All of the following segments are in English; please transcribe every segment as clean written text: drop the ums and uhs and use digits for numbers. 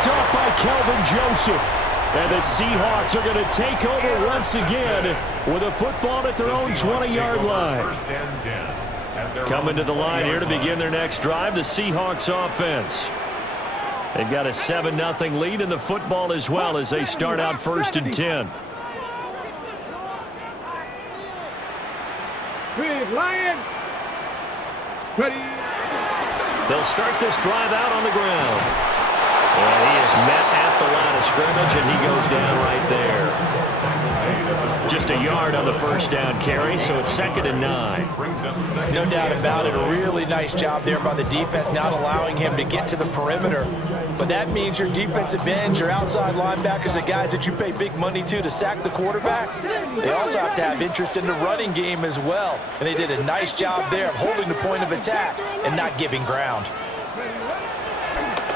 Picked off by Kelvin Joseph. And the Seahawks are going to take over once again with a football at their own 20-yard line. Coming to the line here to begin their next drive, the Seahawks offense. They've got a 7-0 lead in the football as well as they start out 1st and 10. They'll start this drive out on the ground. And he is met at the line of scrimmage, and he goes down right there. Just a yard on the first down carry, so it's 2nd and 9. No doubt about it. A really nice job there by the defense, not allowing him to get to the perimeter. But that means your defensive ends, your outside linebackers, the guys that you pay big money to sack the quarterback, they also have to have interest in the running game as well. And they did a nice job there of holding the point of attack and not giving ground.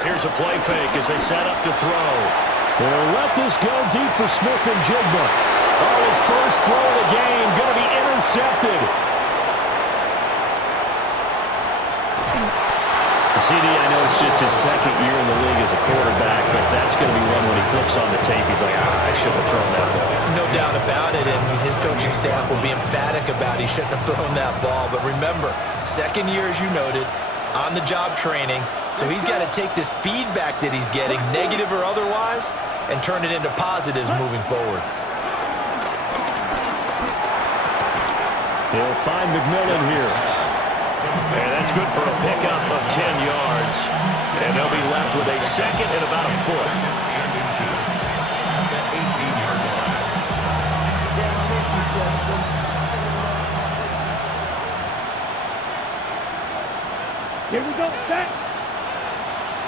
Here's a play fake as they set up to throw. They'll let this go deep for Smith and Jigba. Oh, his first throw of the game going to be intercepted. CD, I know it's just his 2nd year in the league as a quarterback, but that's going to be one when he flips on the tape. He's like, I shouldn't have thrown that ball. No doubt about it, and his coaching staff will be emphatic about he shouldn't have thrown that ball. But remember, 2nd year, as you noted, on-the-job training, so he's got to take this feedback that he's getting, negative or otherwise, and turn it into positives moving forward. They'll find McMillan here. And that's good for a pickup of 10 yards. And they'll be left with a 2nd and about a foot. Here we go, set.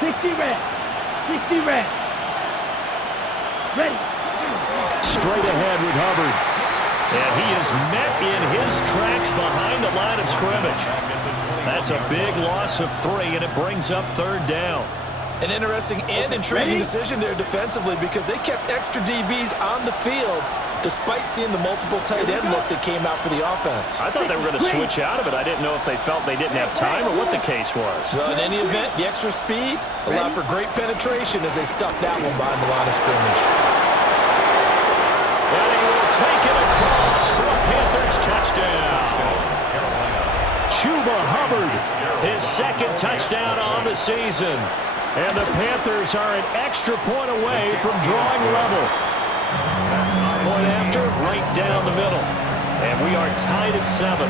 60 red. 60 red. Ready. Straight ahead with Hubbard. And he is met in his tracks behind the line of scrimmage. That's a big loss of 3, and it brings up 3rd down. An interesting and intriguing decision there defensively because they kept extra DBs on the field despite seeing the multiple tight end look that came out for the offense. I thought they were going to switch out of it. I didn't know if they felt they didn't have time or what the case was. Well, in any event, the extra speed allowed for great penetration as they stuffed that one behind the line of scrimmage. And he will take it across for a Panthers touchdown. Chuba Hubbard, his 2nd touchdown on the season. And the Panthers are an extra point away from drawing level. Point after, right down the middle. And we are tied at 7.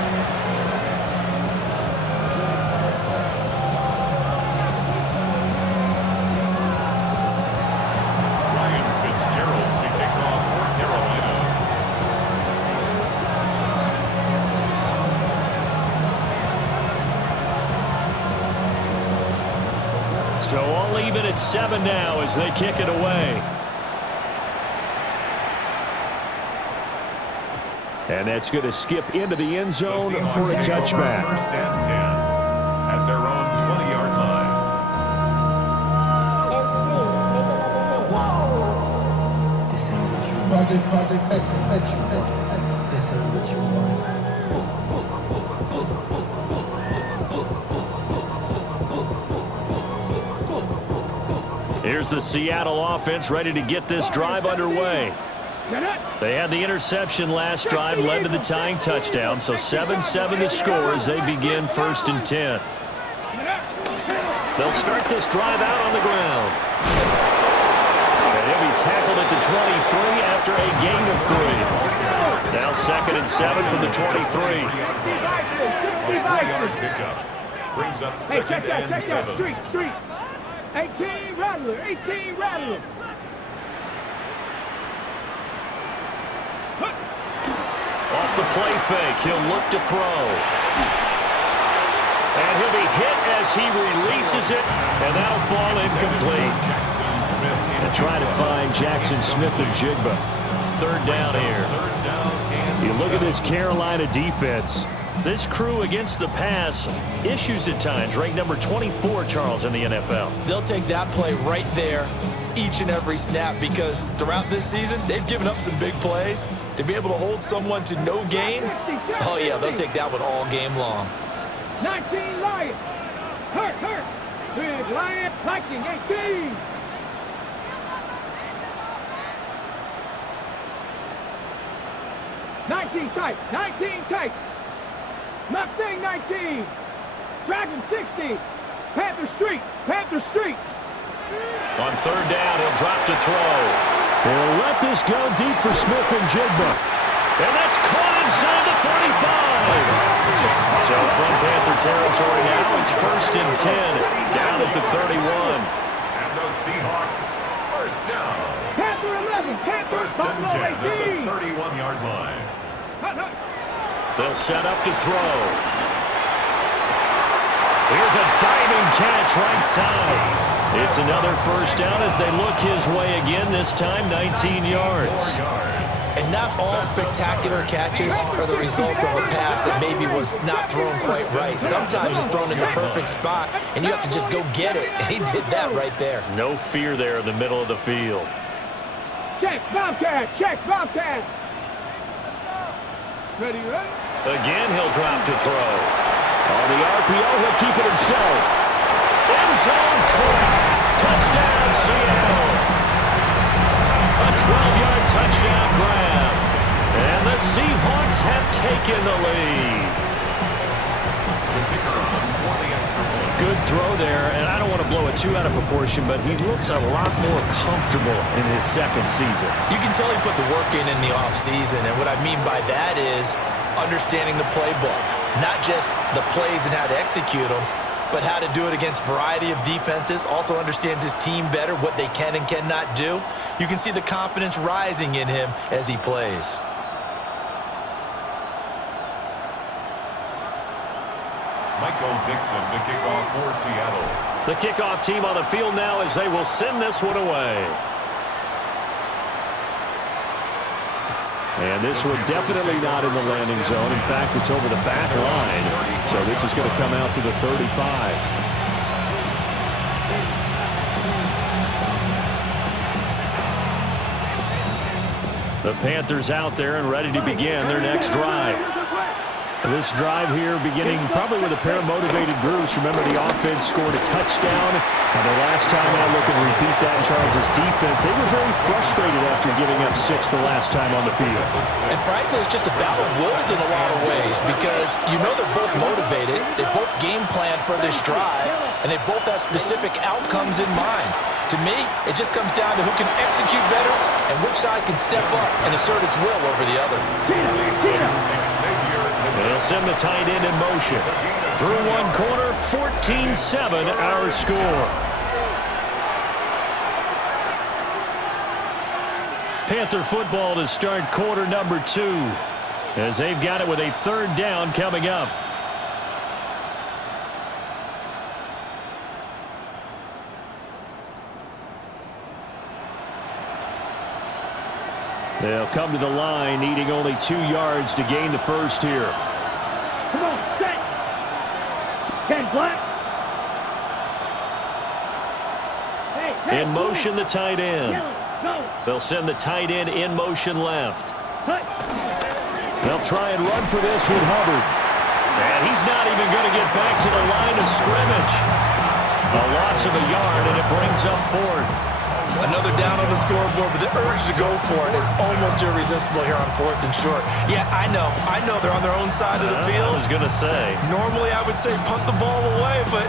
So all even at 7 now as they kick it away. And that's going to skip into the end zone for a touchback. 1st and 10 at their own 20-yard line. This ain't what you want. This ain't what you want. This ain't what you want. Here's the Seattle offense ready to get this drive underway. They had the interception last drive, led to the tying touchdown, so 7-7 the score as they begin 1st and 10. They'll start this drive out on the ground. And he'll be tackled at the 23 after a gain of 3. Now 2nd and 7 from the 23. 3-yard pickup brings up 2nd and 7. Street. 18 Rattler. 18 Rattler. Off the play fake, he'll look to throw. And he'll be hit as he releases it, and that'll fall incomplete. And try to find Jackson Smith and Jigba. 3rd down here. You look at this Carolina defense. This crew against the pass, issues at times, ranked number 24, Charles, in the NFL. They'll take that play right there each and every snap because throughout this season, they've given up some big plays. To be able to hold someone to no gain, oh yeah, they'll take that one all game long. 19 Lions. Hurt. Big Lion. Viking 18. 19 tight. 19 tight. Mustang 19. Dragon 60. Panther Street. Panther Street. On third down, he'll drop to throw. He'll let this go deep for Smith and Jigba. And that's caught inside the 35. So from Panther territory now, it's 1st and 10, down at the 31. And the Seahawks, first down. Panther 11. Panther First and 10 at the 31-yard line. They'll set up to throw. Here's a diving catch right side. It's another first down as they look his way again, this time 19 yards. And not all spectacular catches are the result of a pass that maybe was not thrown quite right. Sometimes it's thrown in the perfect spot, and you have to just go get it. He did that right there. No fear there in the middle of the field. Check, Bobcat. Check, Bobcat. Ready, ready? Again, he'll drop to throw. On the RPO, he'll keep it himself. End zone caught. Touchdown, Seattle. A 12-yard touchdown grab. And the Seahawks have taken the lead. The kicker on for the extra point. Good throw there, and I don't want to blow it too out of proportion, but he looks a lot more comfortable in his second season. You can tell he put the work in the offseason, and what I mean by that is understanding the playbook. Not just the plays and how to execute them, but how to do it against a variety of defenses. Also understands his team better, what they can and cannot do. You can see the confidence rising in him as he plays. Michael Dixon to kick off for Seattle. The kickoff team on the field now as they will send this one away. And this one definitely not in the landing zone. In fact, it's over the back line. So this is going to come out to the 35. The Panthers out there and ready to begin their next drive. This drive here beginning probably with a pair of motivated groups. Remember, the offense scored a touchdown. And the last time I look and repeat that in Charles' defense, they were very frustrated after giving up 6 the last time on the field. And frankly, it's just a battle of wills in a lot of ways because you know they're both motivated. They both game plan for this drive, and they both have specific outcomes in mind. To me, it just comes down to who can execute better and which side can step up and assert its will over the other. They'll send the tight end in motion. Through one corner, 14-7 our score. Panther football to start quarter number 2 as they've got it with a third down coming up. They'll come to the line, needing only 2 yards to gain the first here. Come on, set. 10 black. Hey, In motion, the tight end. Go. They'll send the tight end in motion left. Cut. They'll try and run for this with Hubbard. And he's not even going to get back to the line of scrimmage. A loss of a yard, and it brings up 4th. Another down on the scoreboard, but the urge to go for it is almost irresistible here on 4th and short. Yeah, I know they're on their own side of the field. I was going to say. Normally I would say punt the ball away, but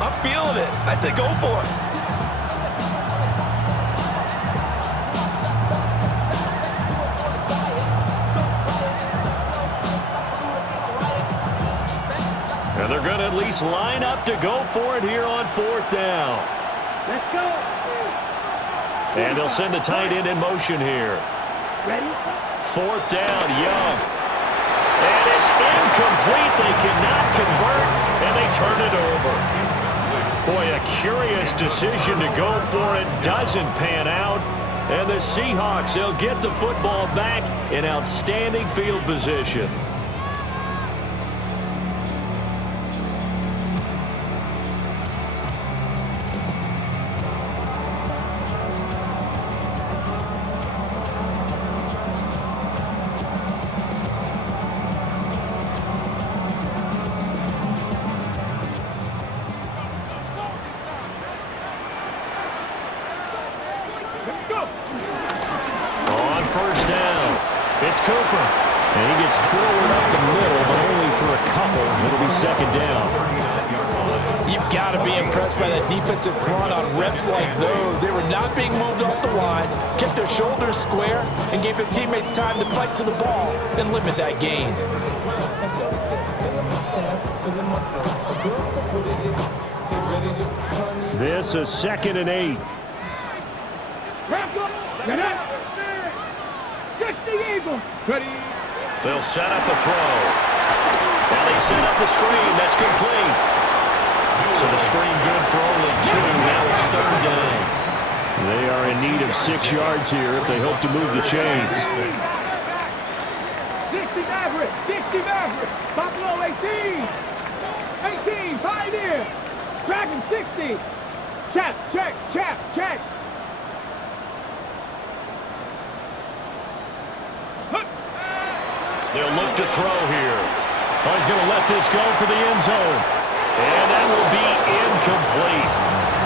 I'm feeling it. I said go for it. And they're going to at least line up to go for it here on 4th down. Let's go. And they'll send the tight end in motion here. Ready? 4th down, Young. And it's incomplete. They cannot convert, and they turn it over. Boy, a curious decision to go for it. Doesn't pan out. And the Seahawks, they'll get the football back in outstanding field position. On 1st down, it's Cooper. And he gets forward up the middle, but only for a couple. It'll be second down. You've got to be impressed by that defensive front on reps like those. They were not being moved off the line, kept their shoulders square, and gave their teammates time to fight to the ball and limit that gain. This is 2nd and 8. They'll set up a throw. Now they set up the screen. That's complete. So the screen good for only 2. Now it's 3rd down. They are in need of 6 yards here if they hope to move the chains. 60 Maverick, 60 Maverick, Buffalo 18, 18, Pioneer, Dragon 60, check, check, check, check. They'll look to throw here. Oh, he's going to let this go for the end zone. And that will be incomplete.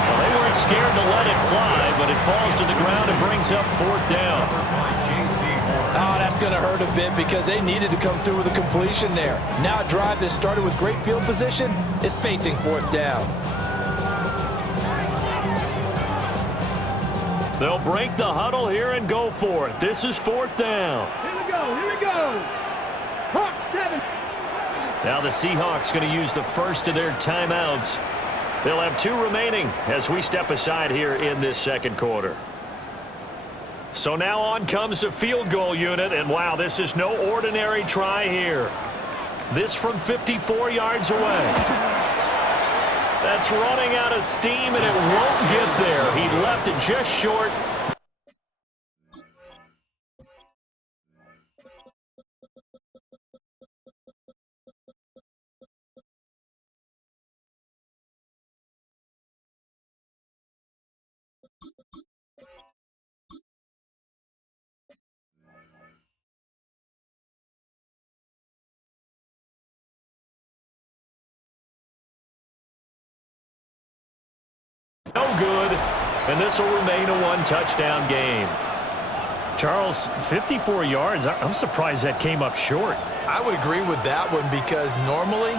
Well, they weren't scared to let it fly, but it falls to the ground and brings up 4th down. Oh, that's going to hurt a bit because they needed to come through with a completion there. Now a drive that started with great field position is facing 4th down. They'll break the huddle here and go for it. This is 4th down. Here we go, here we go. Hawk 7. Now the Seahawks going to use the first of their timeouts. They'll have 2 remaining as we step aside here in this second quarter. So now on comes the field goal unit, and wow, this is no ordinary try here. This from 54 yards away. That's running out of steam, and it won't get there. He left it just short. No good, and this will remain a 1-touchdown game. Charles, 54 yards. I'm surprised that came up short. I would agree with that one because normally,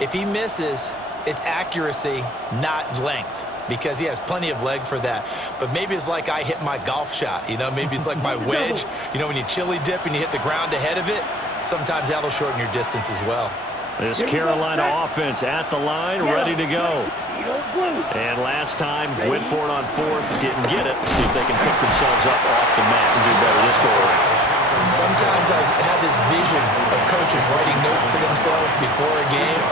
if he misses, it's accuracy, not length, because he has plenty of leg for that. But maybe it's like I hit my golf shot, you know? Maybe it's like my wedge. You know, when you chili dip and you hit the ground ahead of it, sometimes that'll shorten your distance as well. This Carolina offense at the line, ready to go. And last time, went for it on 4th, didn't get it. See if they can pick themselves up off the mat and do better this go around. Sometimes I have this vision of coaches writing notes to themselves before a game,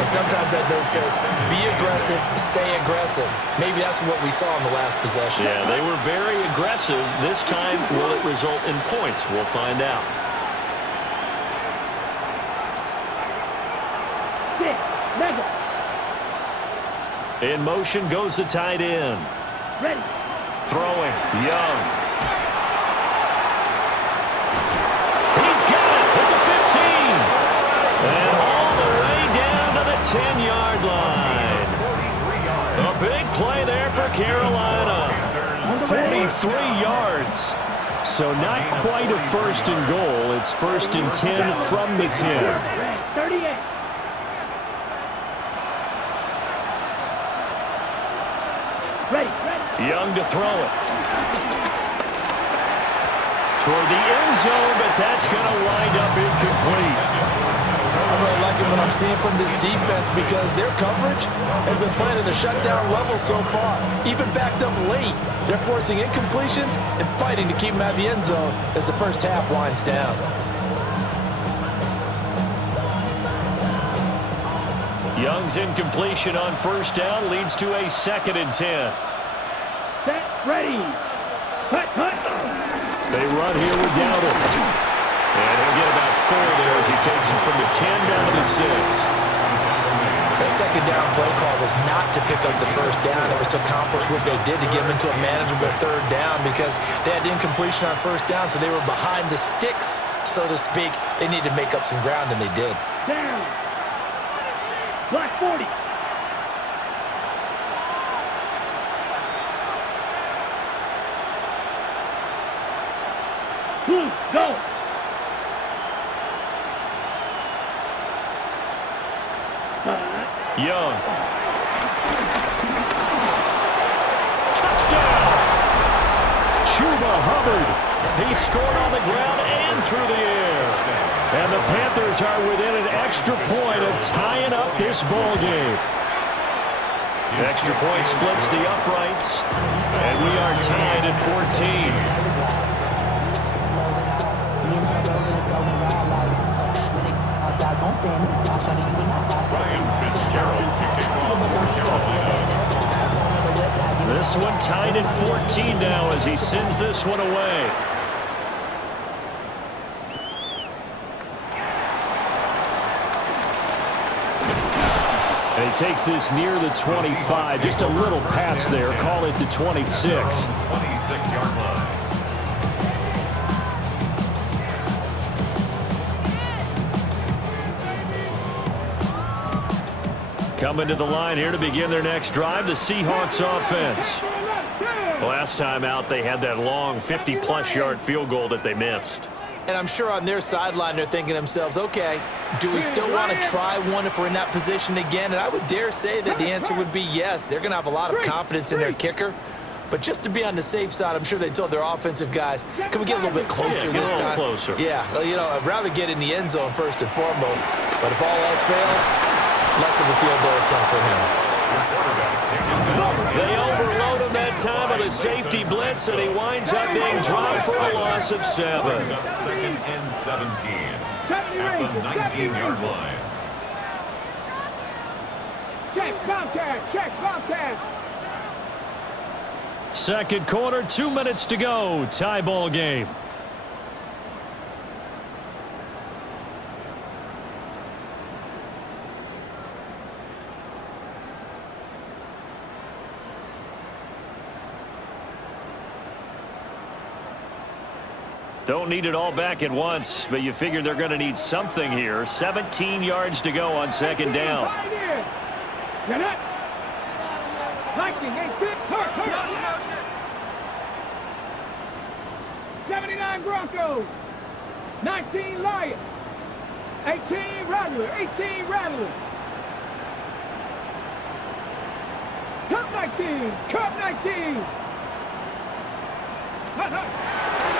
and sometimes that note says, be aggressive, stay aggressive. Maybe that's what we saw in the last possession. Yeah, they were very aggressive. This time, will it result in points? We'll find out. In motion goes the tight end. Ready. Throwing. Young. He's got it at the 15. And all the way down to the 10-yard line. A big play there for Carolina. 43 yards. So not quite a 1st and goal. It's 1st and 10 from the 10. 38. Ready. Young to throw it. Toward the end zone, but that's going to wind up incomplete. I'm really liking what I'm seeing from this defense because their coverage has been playing at a shutdown level so far. Even backed up late, they're forcing incompletions and fighting to keep them out of the end zone as the first half winds down. Young's incompletion on 1st down leads to a 2nd and 10. Set, ready. Hut, hut. They run here with Dowdle. And he'll get about 4 there as he takes him from the 10 down to the 6. That 2nd down play call was not to pick up the 1st down. It was to accomplish what they did to get them into a manageable 3rd down because they had incompletion on 1st down, so they were behind the sticks, so to speak. They needed to make up some ground, and they did. Down. Black 40. Blue, go. Chuba Hubbard. He scored on the ground and through the air. And the Panthers are within an extra point of tying up this ball game. The extra point splits the uprights, and we are tied at 14. Ryan Fitzgerald kicking off for Carolina. This one tied at 14 now as he sends this one away. And he takes this near the 25. Just a little pass there. Call it the 26. 26-yard line. Coming to the line here to begin their next drive, the Seahawks offense. Last time out, they had that long 50-plus yard field goal that they missed. And I'm sure on their sideline they're thinking to themselves, okay, do we still want to try one if we're in that position again? And I would dare say that the answer would be yes. They're going to have a lot of confidence in their kicker. But just to be on the safe side, I'm sure they told their offensive guys, can we get a little bit closer this time? Closer. Yeah, you know, I'd rather get in the end zone first and foremost. But if all else fails, less of a field goal attempt for him. They overload him that time with a safety blitz, and he winds up being dropped for a loss of 7. Second and 17 at the 19-yard line. Check, Bobcat. Second quarter, 2 minutes to go. Tie ball game. Don't need it all back at once, but you figure they're going to need something here. 17 yards to go on second down. Lightning, 79 Broncos, 19 Lions, 18 Rattler, Cup 19.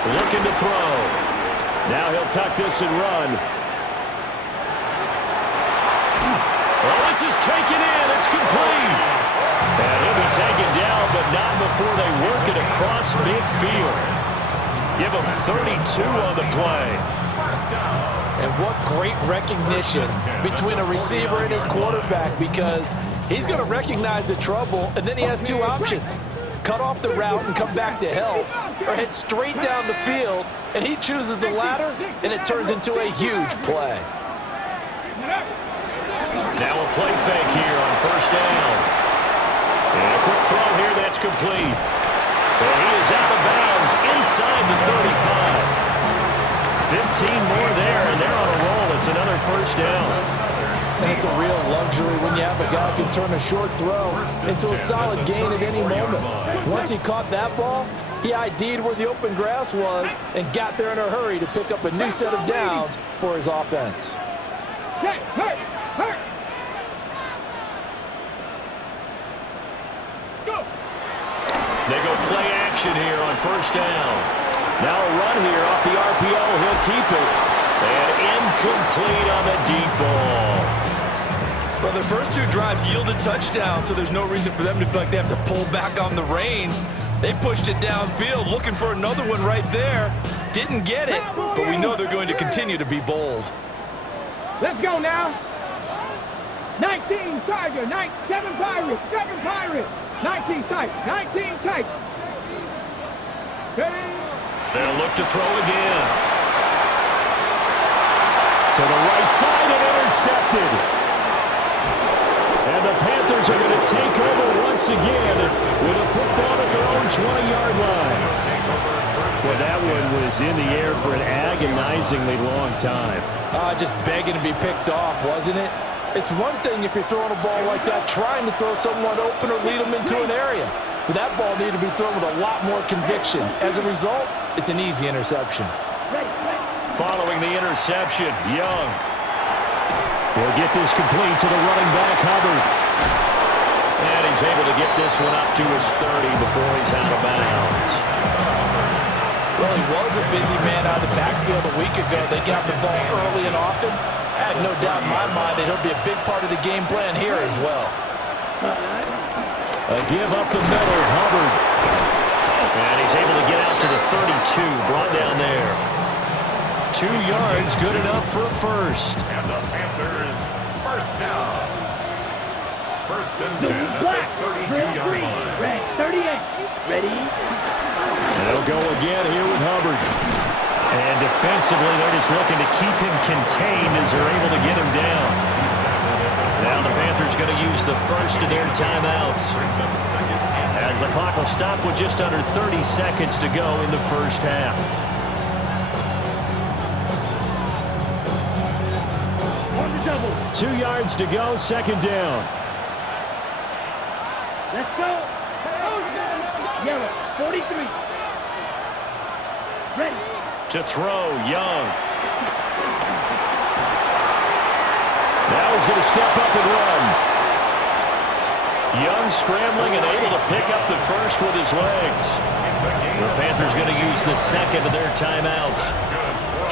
Looking to throw. Now he'll tuck this and run. Well, this is taken in. It's complete. And he'll be taken down, but not before they work it across midfield. Give him 32 on the play. And what great recognition between a receiver and his quarterback, because he's going to recognize the trouble, and then he has two options. Cut off the route and come back to help, or head straight down the field, and he chooses the latter, and it turns into a huge play. Now a play fake here on first down. And a quick throw here that's complete. And he is out of bounds inside the 35. 15 more there, and they're on a roll. It's another first down. And it's a real luxury when you have a guy who can turn a short throw into a solid gain at any moment. Once he caught that ball, he ID'd where the open grass was and got there in a hurry to pick up a new set of downs for his offense. They go play action here on first down. Now a run here off the RPO. He'll keep it. And incomplete on the deep ball. Well, their first two drives yielded touchdowns, so there's no reason for them to feel like they have to pull back on the reins. They pushed it downfield, looking for another one right there. Didn't get it, but we know they're going to continue to be bold. Let's go now. 19 Tiger, 7 Pirates, 19 tight. They'll look to throw again. To the right side and intercepted. And the Panthers are going to take over once again with a football at their own 20-yard line. Well, that one was in the air for an agonizingly long time. Just begging to be picked off, wasn't it? It's one thing if you're throwing a ball like that, trying to throw someone open or lead them into an area. But that ball needed to be thrown with a lot more conviction. As a result, it's an easy interception. Following the interception, Young will get this complete to the running back, Hubbard. And he's able to get this one up to his 30 before he's out of bounds. Well, he was a busy man out of the backfield a week ago. They got the ball early and often. I have no doubt in my mind that he'll be a big part of the game plan here as well. A give up the middle, Hubbard. And he's able to get out to the 32, brought down there. 2 yards, good enough for a first. And the Panthers, first down. First and 10 at the 32-yard line. Red 38. Ready? And they'll go again here with Hubbard. And defensively, they're just looking to keep him contained as they're able to get him down. Now the Panthers going to use the first of their timeouts, as the clock will stop with just under 30 seconds to go in the first half. On the double. 2 yards to go, second down. Let's go. Yellow 43. Ready. To throw, Young. Now he's going to step up and run. Young scrambling and able to pick up the first with his legs. The Panthers going to use the second of their timeouts.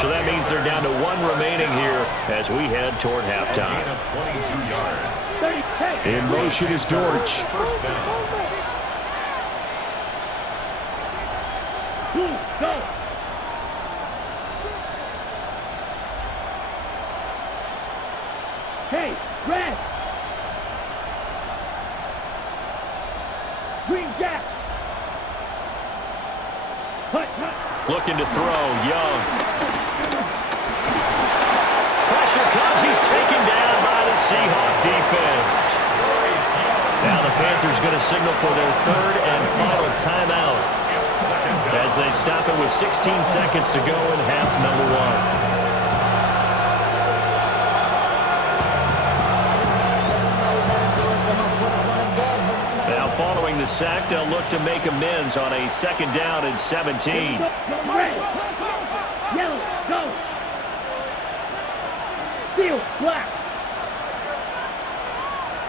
So that means they're down to 1 remaining here as we head toward halftime. 22 yards. In motion is Dortch. First down. Go. Hey, red. Green jack. Hut. Looking to throw, Young. Pressure comes, he's taken down by the Seahawk defense. Now the Panthers going to signal for their 3rd and final timeout, as they stop it with 16 seconds to go in half number 1. Following the sack, they'll look to make amends on a 2nd down and 17. Red. Yellow. Go. Steel. Black.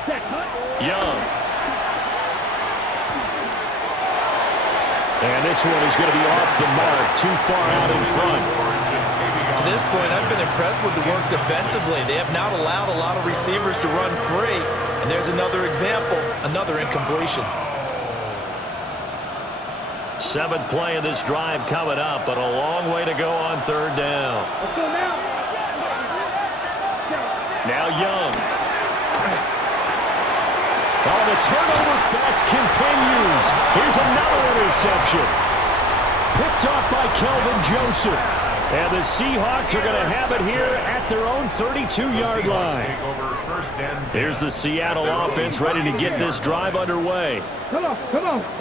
Check. Young. And this one is going to be off the mark, too far out in front. To this point, I've been impressed with the work defensively. They have not allowed a lot of receivers to run free. And there's another example, another incompletion. 7th play of this drive coming up, but a long way to go on 3rd down. Let's go now. Now Young. Oh, the turnover fest continues. Here's another interception. Picked off by Kelvin Joseph. And the Seahawks are going to have it here at their own 32-yard line. Here's the Seattle offense ready to get this drive underway. Come on.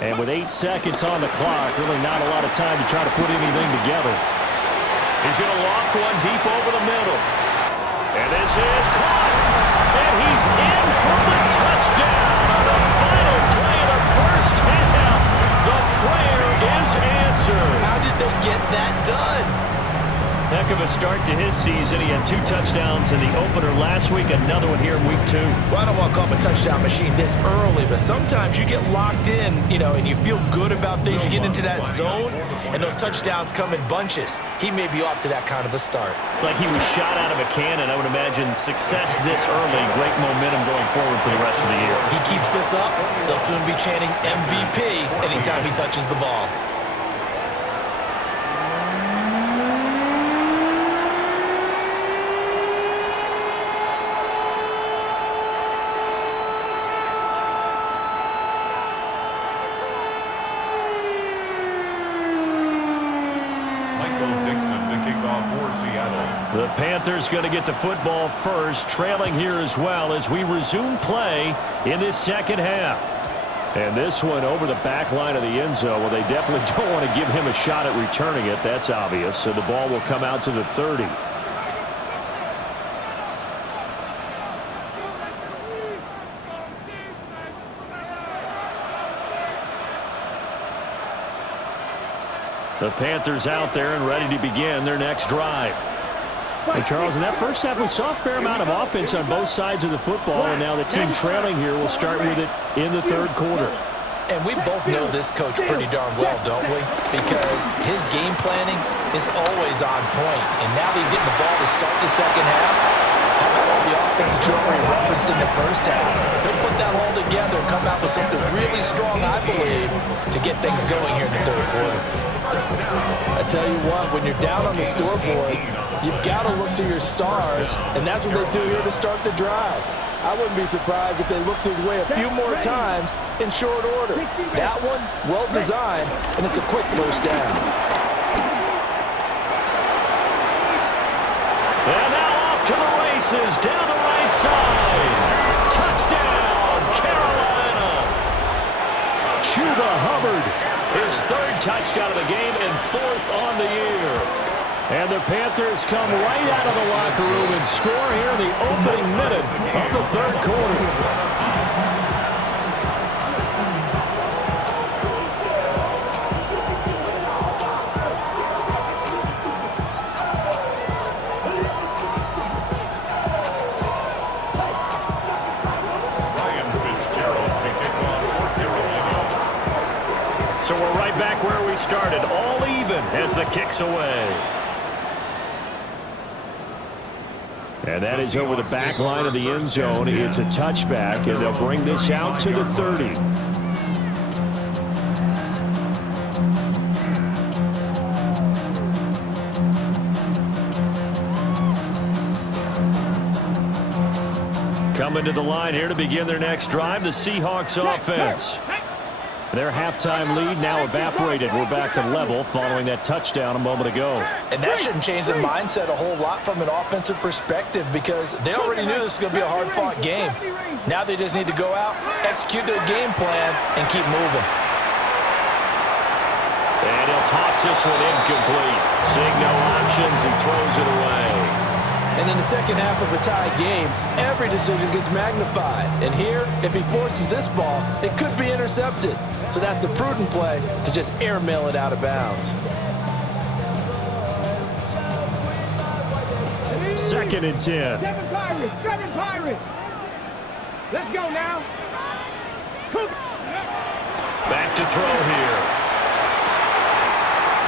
And with 8 seconds on the clock, really not a lot of time to try to put anything together. He's going to loft one deep over the middle. And this is caught. And he's in for the touchdown on the final play of the first half. The prayer is answered. How did they get that done? Heck of a start to his season. He had 2 touchdowns in the opener last week, another one here in week 2. Well, I don't want to call him a touchdown machine this early, but sometimes you get locked in, and you feel good about things. You get into that zone, and those touchdowns come in bunches. He may be off to that kind of a start. It's like he was shot out of a cannon. I would imagine success this early, great momentum going forward for the rest of the year. He keeps this up, they'll soon be chanting MVP anytime he touches the ball. The Panthers going to get the football first, trailing here as well as we resume play in this second half. And this one over the back line of the end zone. Well, they definitely don't want to give him a shot at returning it. That's obvious. So the ball will come out to the 30. The Panthers out there and ready to begin their next drive. Hey, Charles, in that first half, we saw a fair amount of offense on both sides of the football, and now the team trailing here will start with it in the 3rd quarter. And we both know this coach pretty darn well, don't we? Because his game planning is always on point. And now that he's getting the ball to start the second half, how about all the offense that you already referenced in the first half? He'll put that all together and come out with something really strong, I believe, to get things going here in the third quarter. I tell you what, when you're down on the scoreboard, you've got to look to your stars, and that's what they do here to start the drive. I wouldn't be surprised if they looked his way a few more times in short order. That one, well designed, and it's a quick first down. And now off to the races, down the right side. Touchdown, Carolina. Chuba Hubbard, his third touchdown of the game and fourth on the year. And the Panthers come right out of the locker room and score here in the opening minute of the third quarter. So we're right back where we started, all even as the kick's away. And that is over the back line of the end zone. It's a touchback, and they'll bring this out to the 30. Coming to the line here to begin their next drive, the Seahawks offense. Their halftime lead now evaporated. We're back to level following that touchdown a moment ago. And that shouldn't change their mindset a whole lot from an offensive perspective because they already knew this was going to be a hard-fought game. Now they just need to go out, execute their game plan, and keep moving. And he'll toss this one incomplete. Seeing no options, he throws it away. And in the second half of a tie game, every decision gets magnified. And here, if he forces this ball, it could be intercepted. So that's the prudent play to just airmail it out of bounds. Second and 10. Seven Pirates. Let's go now. Back to throw here.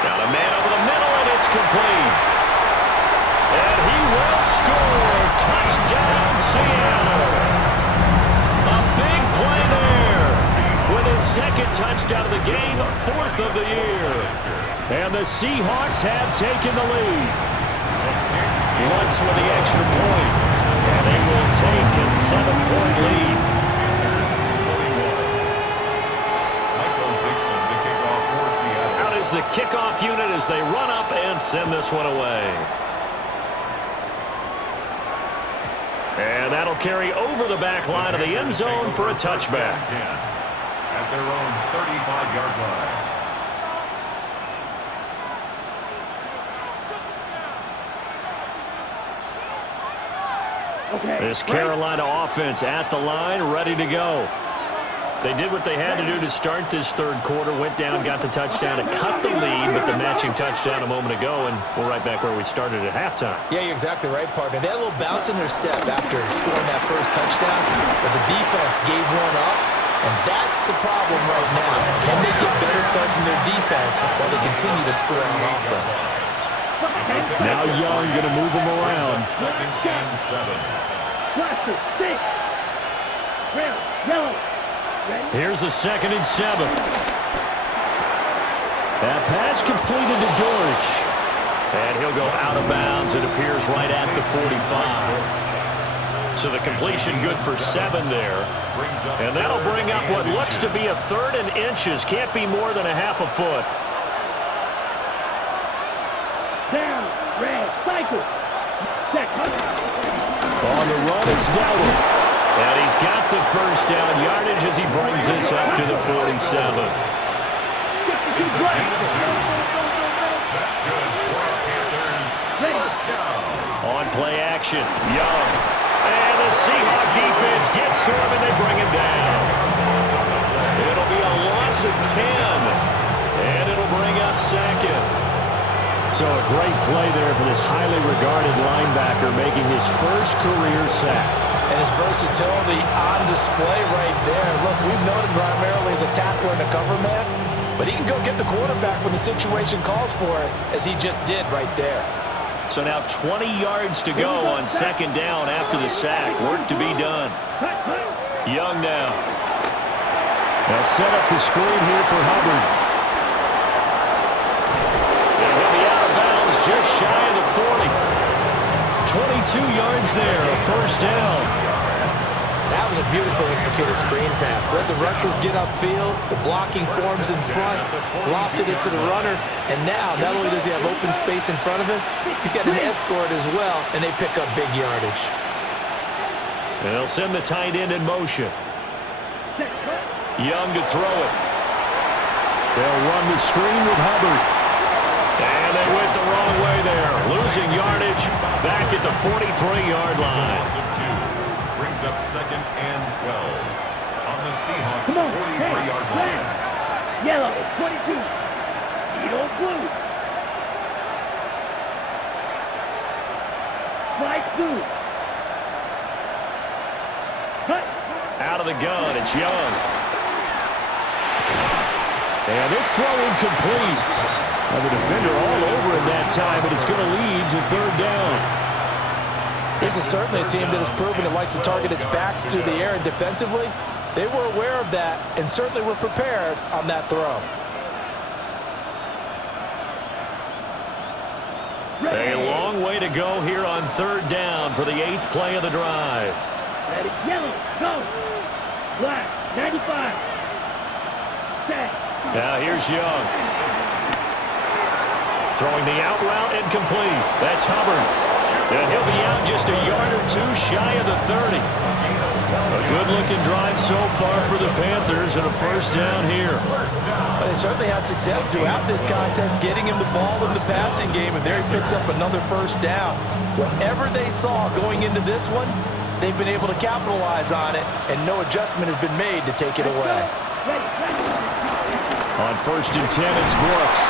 Got a man over the middle, and it's complete. And he will score. Touchdown, Seattle. A big play there. With his second touchdown of the game, fourth of the year. And the Seahawks have taken the lead. Once with the extra point. And they will take a 7-point lead. Out is the kickoff unit as they run up and send this one away. And that'll carry over the back line of the end zone for a touchback. At their own 35-yard line. This Carolina offense at the line, ready to go. They did what they had to do to start this third quarter, went down, got the touchdown, and cut the lead with the matching touchdown a moment ago, and we're right back where we started at halftime. Yeah, you're exactly right, partner. They had a little bounce in their step after scoring that first touchdown, but the defense gave one up, and that's the problem right now. Can they get better play from their defense while they continue to score on offense? Now Young going to move them around. Second and 7. Blaster, stick. Red, yellow. Here's a 2nd and 7. That pass completed to Dortch. And he'll go out of bounds. It appears right at the 45. So the completion good for 7 there. And that'll bring up what looks to be a 3rd and inches. Can't be more than a half a foot. Down, red, cycle. Check. On the run, it's Dowdle. And he's got the first down yardage as he brings this up to the 47. It's a gain of 2. That's good for the Panthers. First down. On play action, Young. And the Seahawk defense gets to him and they bring him down. It'll be a loss of 10. And it'll bring up 2nd. So a great play there for this highly regarded linebacker making his first career sack. And his versatility on display right there. Look, we've known him primarily as a tackler and a cover man, but he can go get the quarterback when the situation calls for it, as he just did right there. So now 20 yards to go on second down after the sack. Work to be done. Young now. They'll set up the screen here for Hubbard. And he'll be out of bounds just shy of the 40. 22 yards there, a first down. That was a beautifully executed screen pass. Let the rushers get upfield. The blocking forms in front. Lofted it to the runner. And now, not only does he have open space in front of him, he's got an escort as well, and they pick up big yardage. They'll send the tight end in motion. Young to throw it. They'll run the screen with Hubbard. And they went the wrong way there. Losing yardage back at the 43-yard line. Brings up second and 12 on the Seahawks 43-yard line. Yellow, 22. Eagle blue. Flight blue. Cut. Out of the gun, it's Young. And this throw incomplete. The defender all over him that time, but it's going to lead to third down. This is certainly a team that has proven it likes to target its backs through the air, and defensively, they were aware of that and certainly were prepared on that throw. A long way to go here on third down for the 8th play of the drive. Ready, yellow, go. Black, 95. Set. Now here's Young. Throwing the out route incomplete. That's Hubbard. And he'll be out just a yard or two shy of the 30. A good-looking drive so far for the Panthers and a first down here. Well, they certainly had success throughout this contest getting him the ball in the passing game, and there he picks up another first down. Whatever they saw going into this one, they've been able to capitalize on it, and no adjustment has been made to take it away. On first and 10, it's Brooks.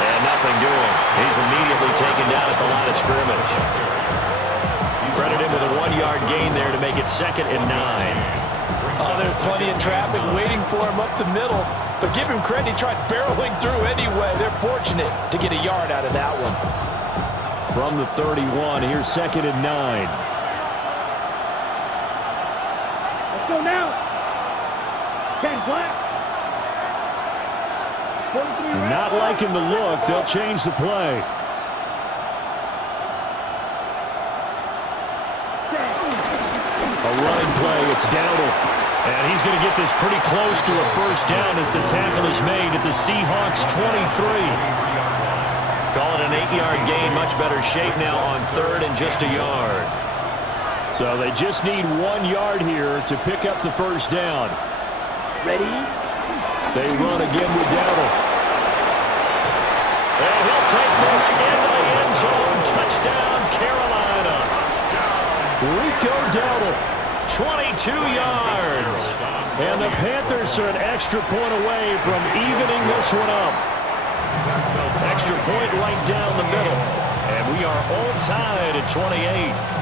And nothing doing. He's immediately taken down at the line of scrimmage. Credit him with a 1-yard gain there to make it second and 9. Oh, there's plenty of traffic waiting for him up the middle. But give him credit, he tried barreling through anyway. They're fortunate to get a yard out of that one. From the 31, here's second and 9. Let's go now. 10 black. Not liking the look. They'll change the play. A running play. It's Dowdle. And he's going to get this pretty close to a first down as the tackle is made at the Seahawks 23. Call it an 8-yard gain. Much better shape now on third and just a yard. So they just need 1 yard here to pick up the first down. Ready? They run again with Dowdle. And he'll take this into the end zone. Touchdown, Carolina. Rico Dowdle, 22 yards. And the Panthers are an extra point away from evening this one up. Extra point right down the middle. And we are all tied at 28.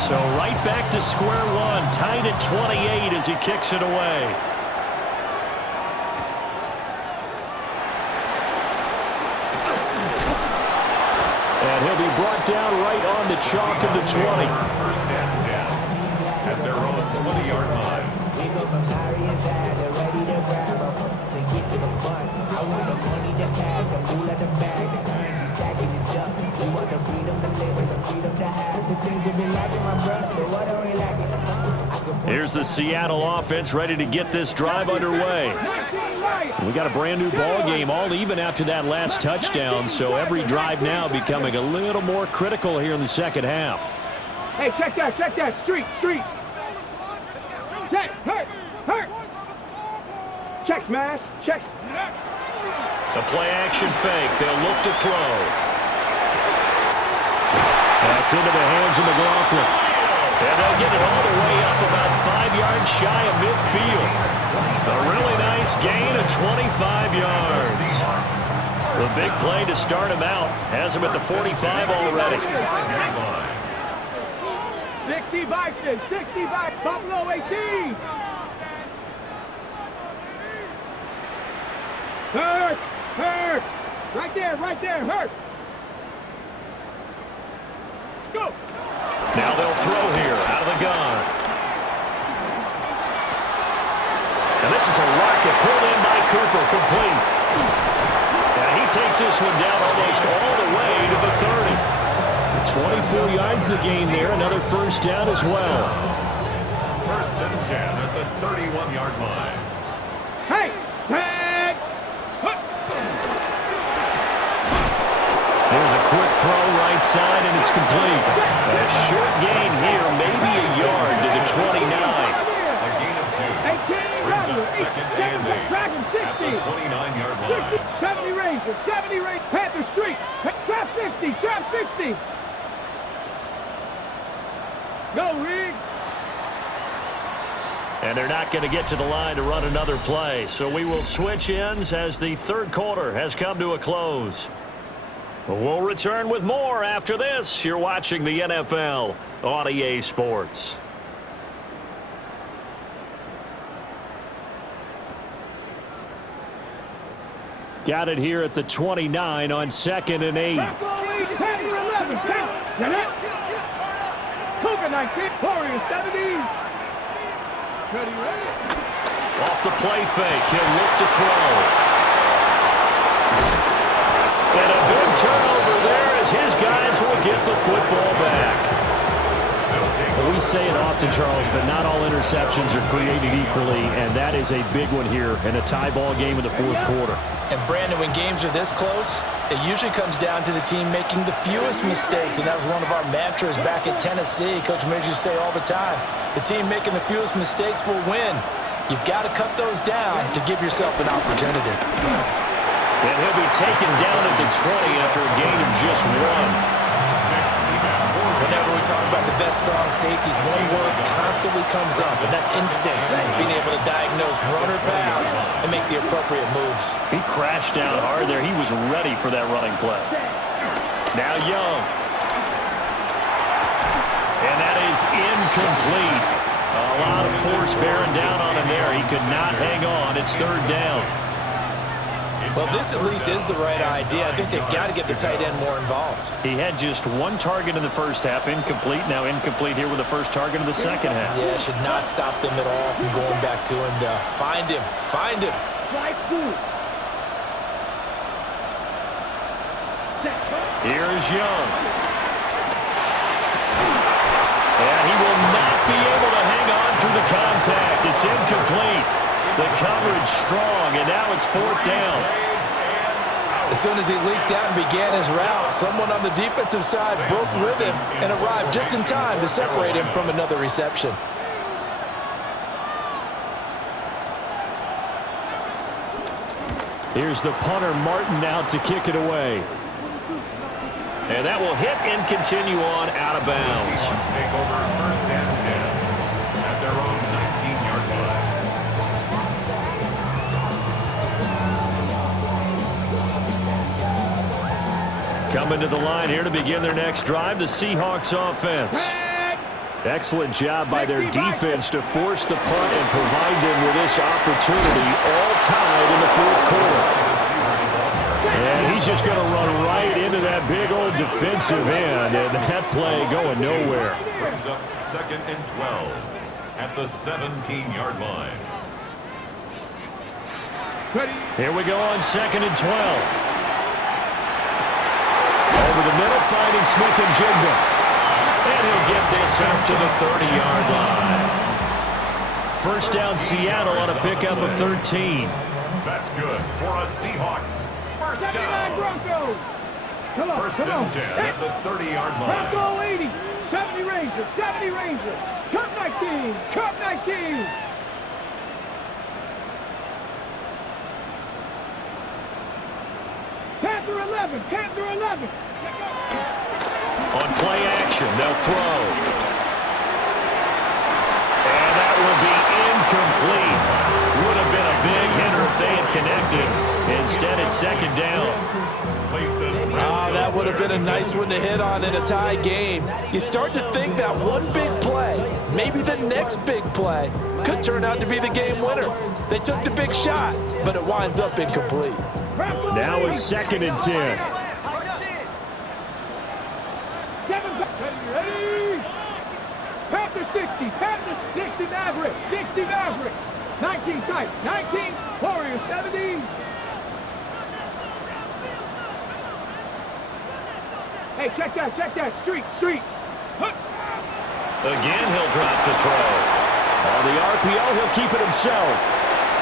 So right back to square one, tied at 28 as he kicks it away. And he'll be brought down right on the chalk of the 20. First and 10 at their own 20-yard line. We go from sorry inside, they're ready to grab them. They get to the fun. I want the money, the cash, the moolah, the bag, the currency stacking the junk. We want the freedom to live and the freedom to have. The things we've been lacking, my brother, so what are we lacking? Here's the Seattle offense ready to get this drive underway. We got a brand new ball game, all even after that last touchdown, so every drive now becoming a little more critical here in the second half. Hey, check that. Street. Check, hurt. Check, smash, check. The play action fake, they'll look to throw. That's into the hands of McLaughlin. And they'll get it all the way up about 5 yards shy of midfield. A really nice gain of 25 yards. The big play to start him out has him at the 45 already. 60 Vikings, 60 Vikings, Buffalo 18. Hurt, hurt. Right there, hurt. Go. Now they'll throw here out of the gun. And this is a rocket pulled in by Cooper, complete. And he takes this one down almost all the way to the 30. 24 yards the gain there, another first down as well. First and 10 at the 31-yard line. Hey, tag. There's a quick throw right side, and it's complete. A short gain here, maybe a yard to the 29. A gain of 2. 18, Brings up second and 8 Dragon 60. at the 29-yard line. 70 Rangers, 70 Rangers, Panther Street, trap 60, trap 60. Go, Riggs. And they're not going to get to the line to run another play. So we will switch ends as the third quarter has come to a close. We'll return with more after this. You're watching the NFL on EA Sports. Got it here at the 29 on 2nd and 8. Panther 11, Cougar 19, Warriors 70. Off the play fake, he'll look to throw. And a big turnover there as his guys will get the football back. We say it often, Charles, but not all interceptions are created equally, and that is a big one here in a tie ball game in the fourth quarter. And Brandon, when games are this close, it usually comes down to the team making the fewest mistakes, and that was one of our mantras back at Tennessee. Coach Mears used to say all the time, the team making the fewest mistakes will win. You've got to cut those down to give yourself an opportunity. And he'll be taken down at the 20 after a gain of just 1. Whenever we talk about the best strong safeties, one word constantly comes up, and that's instincts. Being able to diagnose run or pass and make the appropriate moves. He crashed down hard there. He was ready for that running play. Now Young. And that is incomplete. A lot of force bearing down on him there. He could not hang on. It's third down. Well, this at least is the right idea. I think they've got to get the tight end more involved. He had just one target in the first half, incomplete. Now incomplete here with the first target of the second half. Yeah, should not stop them at all from going back to him to find him. Find him. Here's Young. And he will not be able to hang on through the contact. It's incomplete. The coverage strong, and now it's fourth down. As soon as he leaked out and began his route, someone on the defensive side broke with him and arrived just in time to separate him from another reception. Here's the punter, Martin, out to kick it away. And that will hit and continue on out of bounds. Seahawks take over first and 10 at their own 19-yard line. Coming to the line here to begin their next drive, the Seahawks offense. Excellent job by their defense to force the punt and provide them with this opportunity, all tied in the fourth quarter. And he's just going to run right into that big old defensive end, and that play going nowhere. Brings up second and 12 at the 17-yard line. Here we go on second and 12. Over the middle, finding Smith and Jigba. And he'll get this up to the 30-yard line. First down, Seattle on a pickup of 13. That's good for a Seahawks first 79 down. Broncos. Come on, First come and on. 10 at the 30-yard line. Bronco 80, 70 Rangers, 70 Rangers. Cup 19, Cup 19. Panther 11, Panther 11. On play action, they'll throw. will be incomplete. Would have been a big hitter if they had connected. Instead, it's second down. That would have been a nice one to hit on in a tie game. You start to think that one big play, maybe the next big play, could turn out to be the game winner. They took the big shot, but it winds up incomplete. Now a 2nd and 10. Ready? Panther 60, Panther 60 Maverick, 60 Maverick. 19 tight, 19, Warriors 70. Hey, check that, street. Again, he'll drop to throw. On the RPO, he'll keep it himself.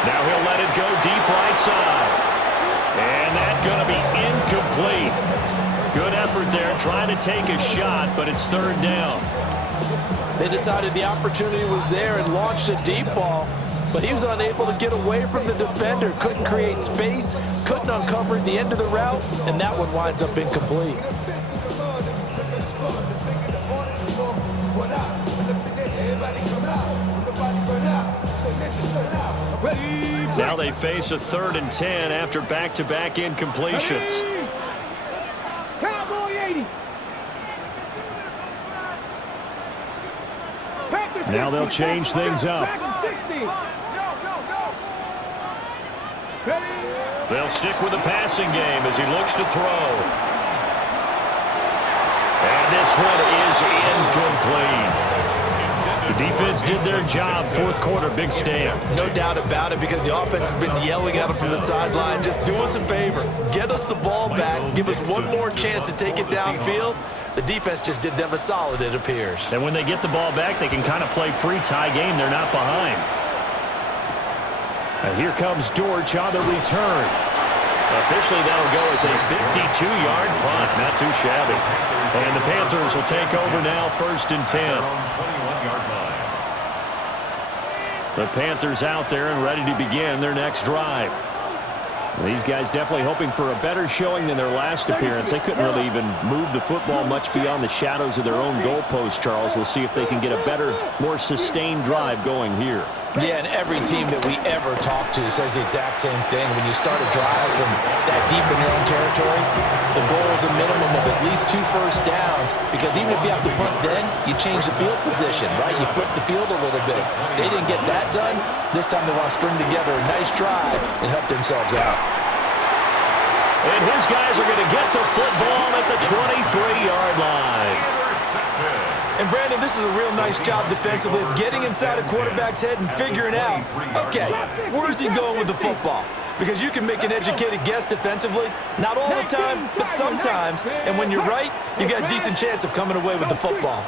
Now he'll let it go deep right side. And that's going to be incomplete. Good effort there, trying to take a shot, but it's 3rd down. They decided the opportunity was there and launched a deep ball, but he was unable to get away from the defender, couldn't create space, couldn't uncover the end of the route, and that one winds up incomplete. Now they face a 3rd and 10 after back-to-back incompletions. Cowboy 80. Now they'll change things up. They'll stick with the passing game as he looks to throw. And this one is incomplete. The defense did their job. 4th quarter, big stand. No doubt about it, because the offense has been yelling at him from the sideline. Just do us a favor. Get us the ball back. Give us one more chance to take it downfield. The defense just did them a solid, it appears. And when they get the ball back, they can kind of play free tie game. They're not behind. And here comes Dortch on the return. Officially, that'll go as a 52-yard punt. Not too shabby. And the Panthers will take over now, 1st and 10. The Panthers out there and ready to begin their next drive. These guys definitely hoping for a better showing than their last appearance. They couldn't really even move the football much beyond the shadows of their own goalpost, Charles. We'll see if they can get a better, more sustained drive going here. Yeah, and every team that we ever talk to says the exact same thing. When you start a drive from that deep in your own territory, the goal is a minimum of at least 2 first downs, because even if you have to punt then, you change the field position, right? You flip the field a little bit. They didn't get that done. This time they want to string together a nice drive and help themselves out. And his guys are going to get the football at the 23-yard line. And Brandon, this is a real nice job defensively of getting inside a quarterback's head and figuring out, okay, where's he going with the football? Because you can make an educated guess defensively, not all the time, but sometimes. And when you're right, you got a decent chance of coming away with the football.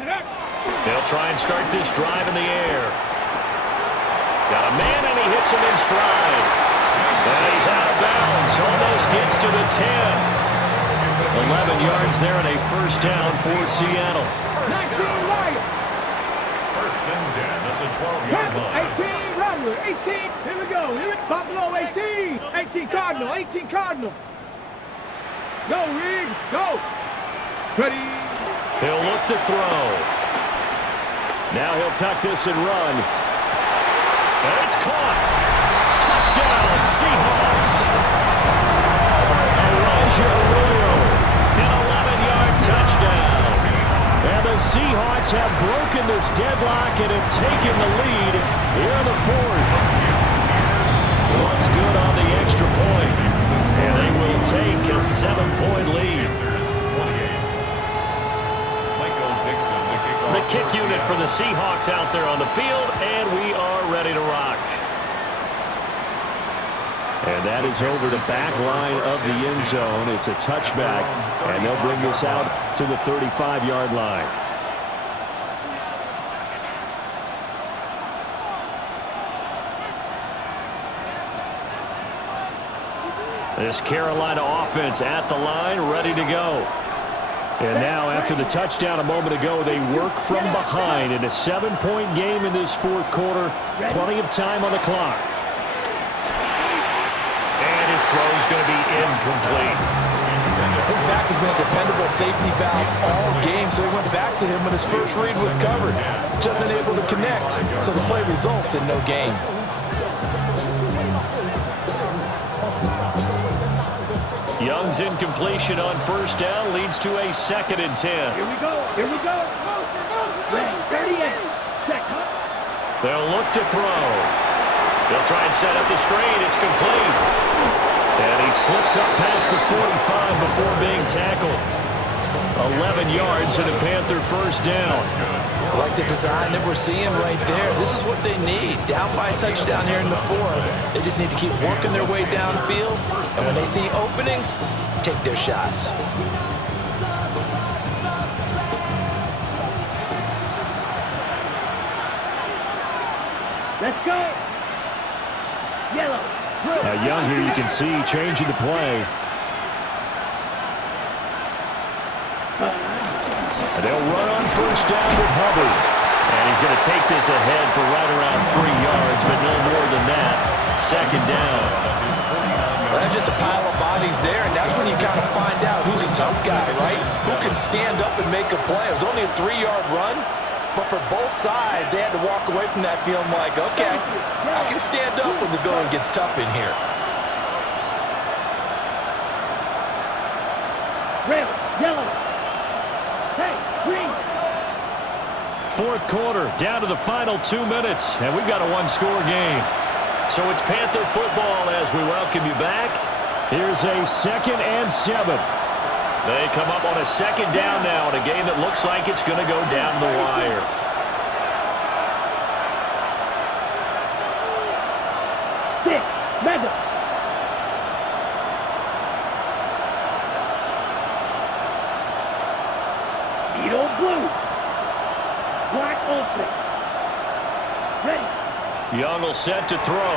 They'll try and start this drive in the air. Got a man, and he hits him in stride. And he's out of bounds. Almost gets to the 10. 11 yards there and a 1st down for Seattle. 19 Lions. 1st and 10 at the 12-yard line. 18 Rattler, 18. Here we go. Here it's Buffalo 18. 18 Cardinal, 18 Cardinal. Go, Riggs, go. Ready. He'll look to throw. Now he'll tuck this and run. And it's caught. Touchdown, Seahawks. An 11-yard touchdown. And the Seahawks have broken this deadlock and have taken the lead here in the 4th. What's good on the extra point. And they will take a 7-point lead. The kick unit for the Seahawks out there on the field, and we are ready to rock. And that is over the back line of the end zone. It's a touchback, and they'll bring this out to the 35-yard line. This Carolina offense at the line, ready to go. And now, after the touchdown a moment ago, they work from behind in a 7-point game in this 4th quarter. Plenty of time on the clock. And his throw is going to be incomplete. His back has been a dependable safety valve all game, so he went back to him when his first read was covered. Just unable to connect, so the play results in no gain. Young's incompletion on first down leads to a 2nd and 10. Here we go. Here we go. Ready, 38. Check. They'll look to throw. They'll try and set up the screen. It's complete. And he slips up past the 45 before being tackled. 11 yards and a Panther first down. I like the design that we're seeing right there. This is what they need. Down by a touchdown here in the 4th. They just need to keep working their way downfield. And when they see openings, take their shots. Let's go. Yellow. Young here, you can see changing the play. And they'll run on first down with Hubbard. And he's going to take this ahead for right around 3 yards, but no more than that. 2nd down. Well, that's just a pile of bodies there, and that's when you kind of find out who's a tough guy, right? Who can stand up and make a play. It was only a 3-yard run, but for both sides, they had to walk away from that feeling like, okay, I can stand up when the going gets tough in here. Red, yellow. Hey, green. 4th quarter, down to the final 2 minutes, and we've got a 1-score game. So it's Panther football as we welcome you back. Here's a 2nd and 7. They come up on a 2nd down now in a game that looks like it's going to go down the wire. Six, mega. Needle blue. Black open. Ready. Young will set to throw.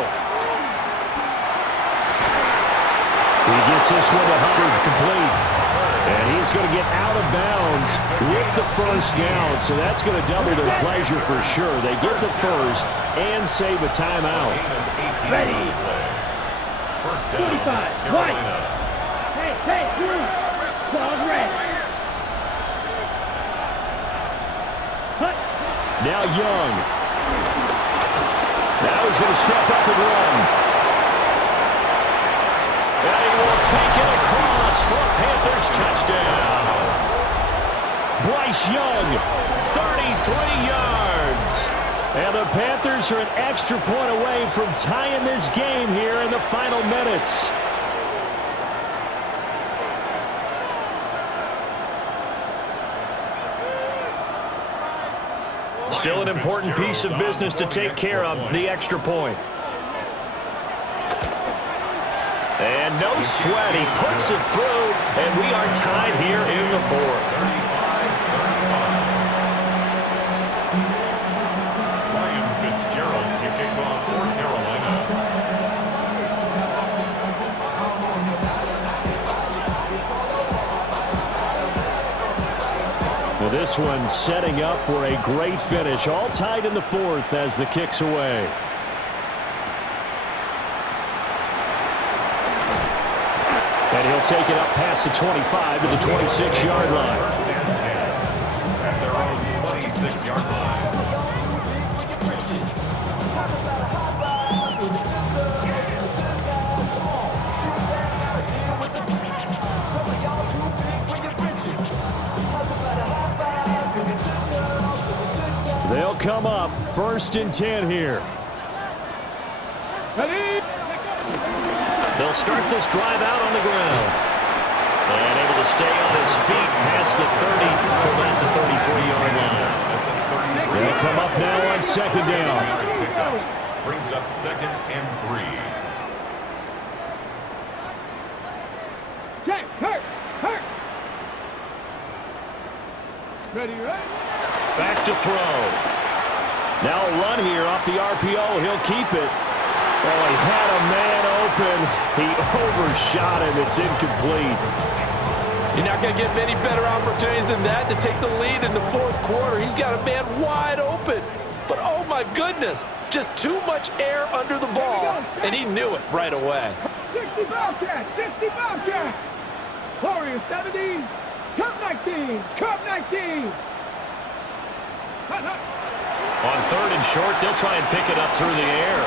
He gets this one to Hubbard, complete. And he's going to get out of bounds with the first down. So that's going to double their pleasure for sure. They get the first and save a timeout. Ready. First down, 45. White. Hey, blue. Dog red. Hut. Now Young. Now he's going to step up and run. And he will take it across for a Panthers touchdown. Bryce Young, 33 yards. And the Panthers are an extra point away from tying this game here in the final minutes. Still an important piece of business to take care of, the extra point. And no sweat, he puts it through, and we are tied here in the 4th. Ryan Fitzgerald to kick off for Carolina. Well, this one setting up for a great finish. All tied in the 4th as the kick's away. And he'll take it up past the 25 to the 26-yard line. First and 10 at their own 26-yard line. They'll come up 1st and 10 here. Ready. They'll start this drive out on the ground. And able to stay on his feet past the 30 to about the 33-yard line. They'll come up now on 2nd down. Brings up 2nd and 3. Check. Hurt. Ready, right? Back to throw. Now a run here off the RPO. He'll keep it. Oh, he had a man open. He overshot him. It's incomplete. You're not going to get many better opportunities than that to take the lead in the 4th quarter. He's got a man wide open. But, oh, my goodness, just too much air under the ball, and he knew it right away. 60 Bobcat. Warriors 70. Cup 19. Cup 19. On third and short, they'll try and pick it up through the air.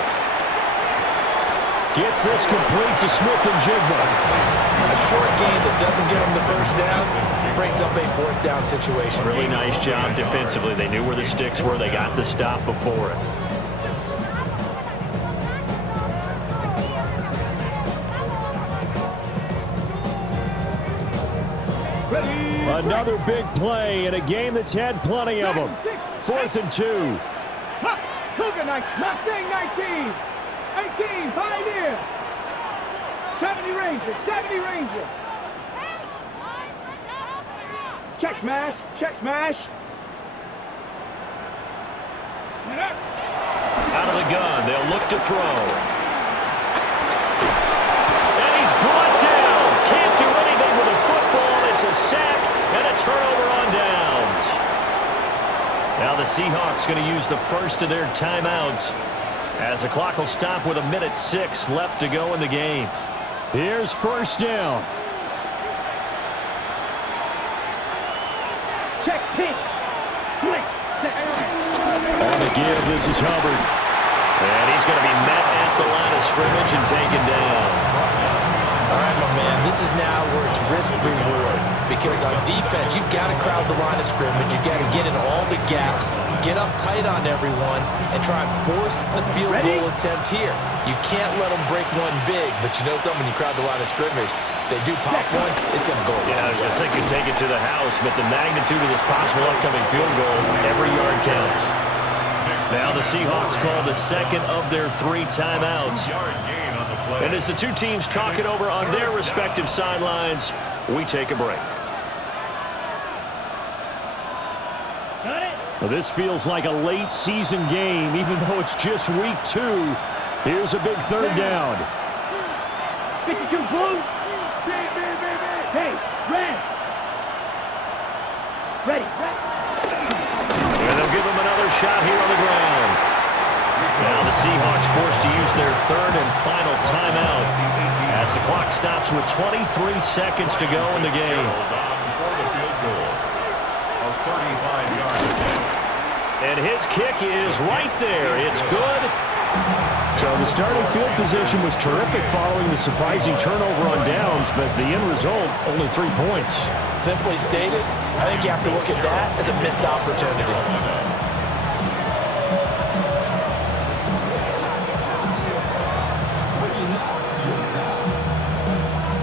Gets this complete to Smith and Jigba. A short gain that doesn't get them the first down brings up a fourth down situation. Really nice job defensively. They knew where the sticks were. They got the stop before it. Another big play in a game that's had plenty of them. 4th and 2. Cougar Mustang 19. 18, Pioneer. 70 Ranger, 70 Ranger. Check smash, check smash. Out of the gun, they'll look to throw. And he's brought down. Can't do anything with a football. It's a sack and a turnover on downs. Now the Seahawks going to use the first of their timeouts, as the clock will stop with 1:06 left to go in the game. Here's first down. Check pink. Blitz. On the give, this is Hubbard. And he's going to be met at the line of scrimmage and taken down. All right, my man, this is now where it's risk-reward. Because on defense, you've got to crowd the line of scrimmage. You've got to get in all the gaps, get up tight on everyone, and try and force the field goal attempt here. You can't let them break one big, but you know something, when you crowd the line of scrimmage, if they do pop one, it's going to go away. Yeah, I was going to say could take it to the house, but the magnitude of this possible upcoming field goal, every yard counts. Now the Seahawks call the second of their 3 timeouts. And as the two teams talk it over on their respective sidelines, we take a break. Well, this feels like a late season game, even though it's just week 2. Here's a big third down. 52 blue. Hey, red. Ready. And they'll give him another shot here on the ground. Now the Seahawks forced to use their third and final timeout as the clock stops with 23 seconds to go in the game. And his kick is right there. It's good. So the starting field position was terrific following the surprising turnover on downs, but the end result, only 3 points. Simply stated, I think you have to look at that as a missed opportunity.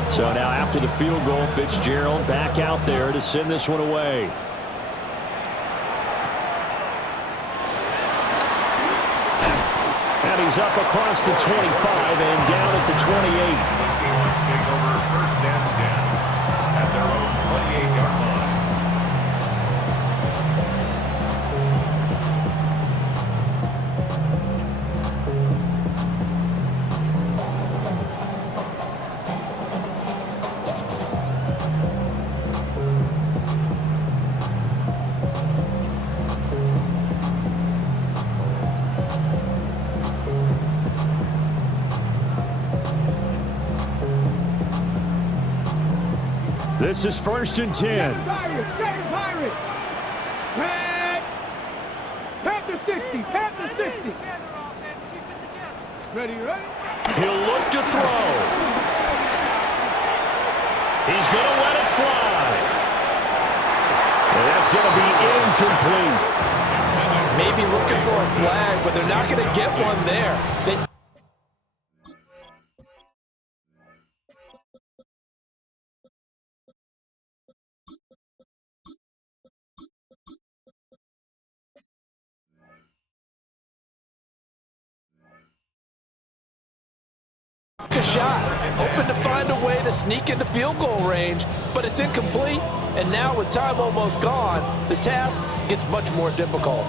So now after the field goal, Fitzgerald back out there to send this one away. And he's up across the 25 and down at the 28. The Seahawks take over 1st and 10 at their own 28-yard line. This is 1st and 10. Pirate. Panther 60. Panther 60. Ready? He'll look to throw. He's going to let it fly. And that's going to be incomplete. Maybe looking for a flag, but they're not going to get one there. A shot, hoping to find a way to sneak into field goal range, but it's incomplete, and now with time almost gone, the task gets much more difficult.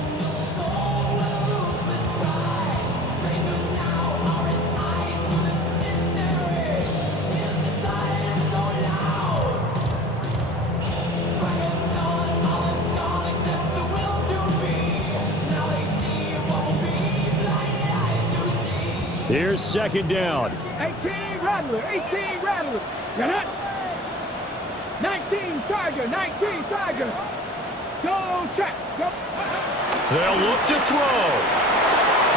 Here's 2nd down. 18 Rattler. 18 Rattler. Got it. 19 Tiger, 19 Tiger. Go check, go. They'll look to throw.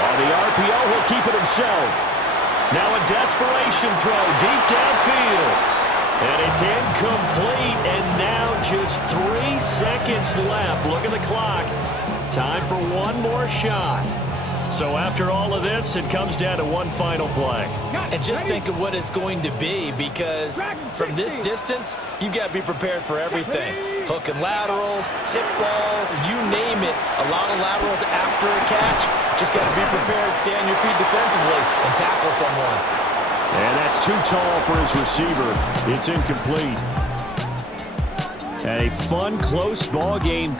On the RPO, he'll keep it himself. Now a desperation throw deep downfield. And it's incomplete, and now just 3 seconds left. Look at the clock. Time for one more shot. So after all of this, it comes down to one final play. And just think of what it's going to be, because from this distance, you've got to be prepared for everything. Hook and laterals, tip balls, you name it. A lot of laterals after a catch. Just got to be prepared, stay on your feet defensively, and tackle someone. And that's too tall for his receiver. It's incomplete. And a fun, close ball game.